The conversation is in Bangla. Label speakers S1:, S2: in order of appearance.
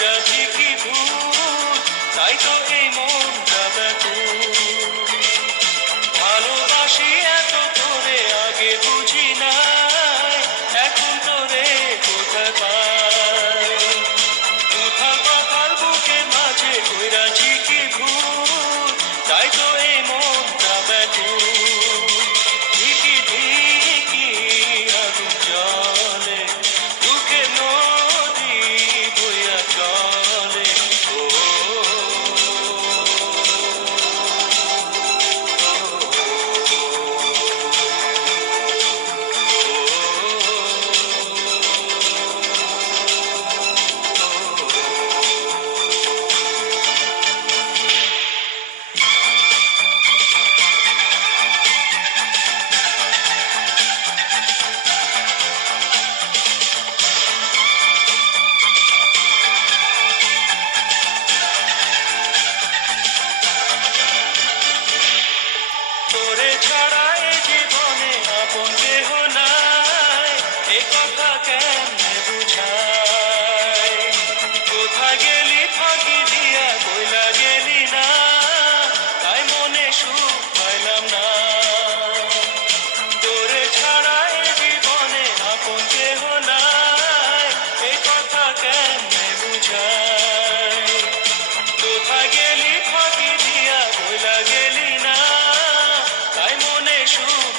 S1: রাজি কি ভালোবাসি এত করে আগে বুঝি না এখন তোরে কোথা পাই কোথা কথার মাঝে কই কি ভুল তাই shoes.